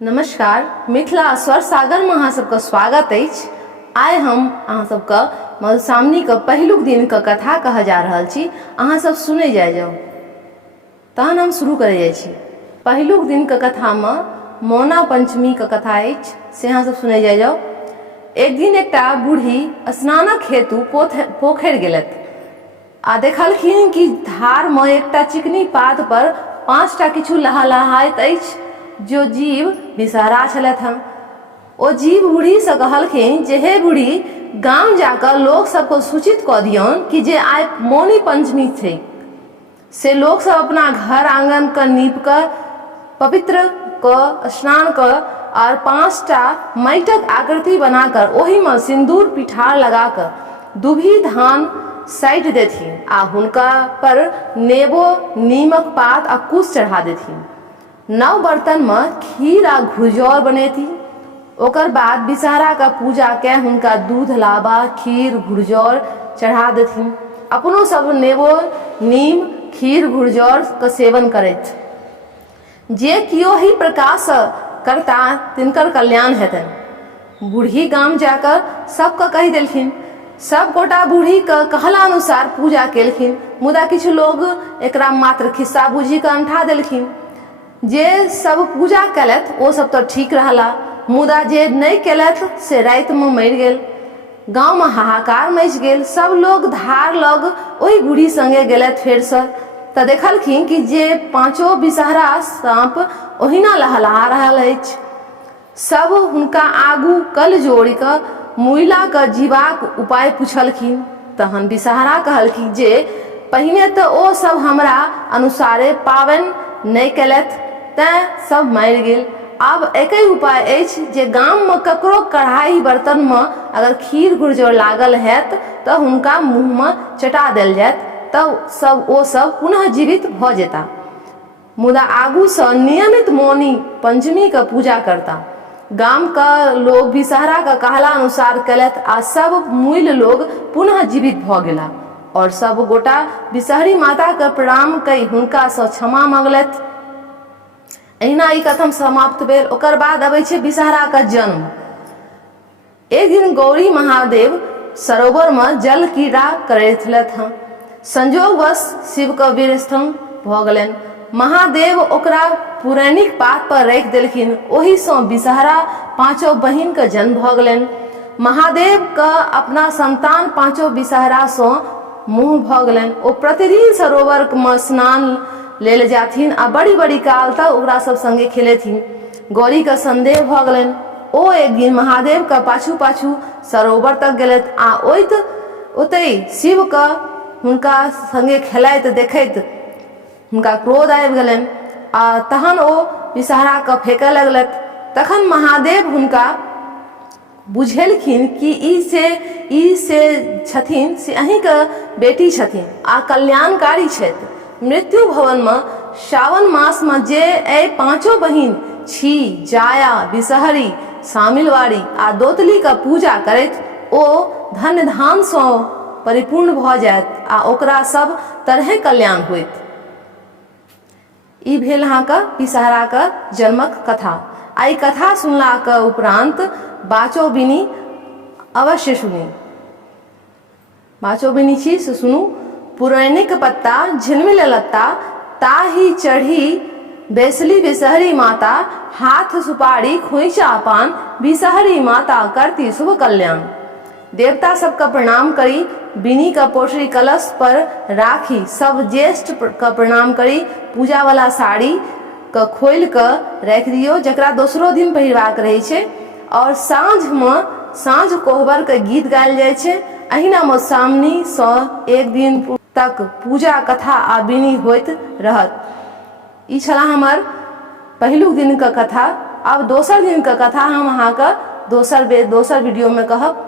नमस्कार, मिथिला स्वर सागर में अहाँ सबके स्वागत अछि। आइ हम अहाँ सबके मधुश्रावणी के पहिलुक दिन के कथा कह जा रहल छी। अहाँ सब सुने जाओ तहन हम शुरू करे जाइ छी। पहिलुक दिन के कथा में मौना पंचमी के कथा अछि, से अहाँ सब सुने जाओ। एक दिन एकटा बूढ़ी स्नानक हेतु पोखरि गेलथि आ देखलखिन कि धार में एकटा चिकनी पात पर 5टा किछु लहलहाइत अछि, जो जीव विषहरा छलथि हँ। ओ जीव बूढ़ी से कहलखिन जे हे बूढ़ी, गाम जाकर लोक सबको सूचित कऽ दियौन कि जे आइ मौनी पंचमी छै, से लोक सब अपना घर आंगन के नीप कर पवित्र क स्नान कर और 5टा माटिक आकृति बनाकर ओहि में सिंदूर पिठार लगाकर दुभी धान साइट देथिन आ हुनका पर नेबो नीमक पात आ कुश चढ़ा देथिन। नव बर्तन में खीर आ घुरजौर बनेती। ओकर बाद विषहरा का पूजा के हुनका दूध लाबा खीर घुरजौर चढ़ा देथिन। अपनो सब नेबो नीम खीर घुरजौर के सेवन करैत। जे कियो ही प्रकाश करता तिनकर कल्याण हेतनि। बूढ़ी गाम जाकर सबके कहि देलखिन। सब गोटा बूढ़ी के कहला अनुसार पूजा केलखिन, मुदा किछु लोग एकरा मात्र खिस्सा बुझी के अंठा देलखिन। जे सब पूजा केलथि ओ सब तो ठीक रहला, मुदा जे नहीं केलथि से राति में मरि गेल। गांव में हाहाकार मचि गेल। सब लोग धार लग ओहि बूढ़ी संगे गेलथि। फेर से तऽ देखलखिन कि जे 5 विषहरा सांप ओहिना लहलहा रहल अछि। सब हुनका आगू कल जोड़ि कऽ मुइला के जीवाक उपाय पूछलखिन। तहन विषहरा कहलखिन जे पहिने तऽ ओ सब हमरा अनुसारे पावनि नहीं केलथि, तैं सब मरि गेल। आब एकई उपाय अछि जे गाम में ककरो कढ़ाई बर्तन में अगर खीर घुरजौर लागल हैत तऽ हुनका मुँह में चटा देल जायत, तब ओ सब पुनः जीवित भऽ जेता। मुदा आगू से नियमित मौनी पंचमी के पूजा करता। गाम का लोग विषहरा का कहला अनुसार केलथि आ सब मूल लोग पुनः जीवित भऽ गेला और सब गोटा विषहरी माता के प्रणाम कई हुनका से क्षमा मांगलथि। एहिना ई कथम समाप्त भेल। ओकर बाद अबै छै विषहरा का जन्म। एक दिन गौरी महादेव सरोवर में जल क्रीड़ा करैत छलथि हँ। संजोगवश शिव के वीरस्थम भऽ गेलनि। महादेव ओकरा पुरैनिक पात पर राखि देलखिन। ओहि सँ विषहरा 5 बहिन के जन्म भऽ गेलनि। महादेव के अपना संतान 5 विषहरा सँ मोह भऽ गेलनि। ओ प्रतिदिन सरोवर में स्नान लेल जाथिन आ बड़ी बड़ी काल तक ओकरा सब संगे खेलेथिन। गौरी के संदेह भऽ गेलनि। ओ एक दिन महादेव के पाछू पाछू सरोवर तक गेलथि आ ओतै शिव के हुनका संगे खेलाइत देखैत हुनका क्रोध आबि गेलनि आ तहन ओ विषहरा के फेंकऽ लगलथि। तखन महादेव हुनका बुझेलखिन कि ई से छथिन से अहीं के बेटी छथिन आ कल्याणकारी छथि। मृत्यु भवन में सावन मास में जे 5 बहिन छी, जाया, विषहरी, शामिलवारी आ दोतली का पूजा करैत ओ धन धान सँ परिपूर्ण भऽ जायत आ ओकरा सब तरहे कल्याण होइत। ई भेल अहाँ के विषहरा के जन्मक कथा। आई कथा सुनला के उपरांत बाचो बिनी अवश्य सुनी। बाचो बिनी छी से सुनू। पुरैनिक पत्ता झिलमिल लत्ता, ताही चढ़ी बैसली विषहरी माता, हाथ सुपारी खोइचा पान, विषहरी माता करती शुभ कल्याण। देवता सबका प्रणाम करी, बिनी का पोटरी कलश पर राखी, सब ज्येष्ठ का प्रणाम करी, पूजा वाला साड़ी के खोल के राख दियो जकरा दोसरो दिन पहिरबाक रहे छै। और साँझ कोहबर के गीत गायल जाय छै। अहिना मधुश्रावणी सँ एक दिन तक पूजा कथा आ बिनी होइत रहत। ई छला हमर पहिलुक दिन के कथा। अब दोसर दिन के कथा हम अहाँ के दोसर वीडियो में कहब।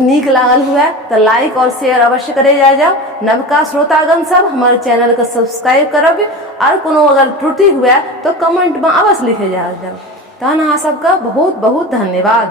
नीक लागल हुए तो लाइक और शेयर अवश्य करे जाओ। नवका श्रोतागण सब हमारे चैनल को सब्सक्राइब करब और कोनो अगर त्रुटि हुए तो कमेंट में अवश्य लिखे जाओ। तहन अहाँ सबका बहुत बहुत धन्यवाद।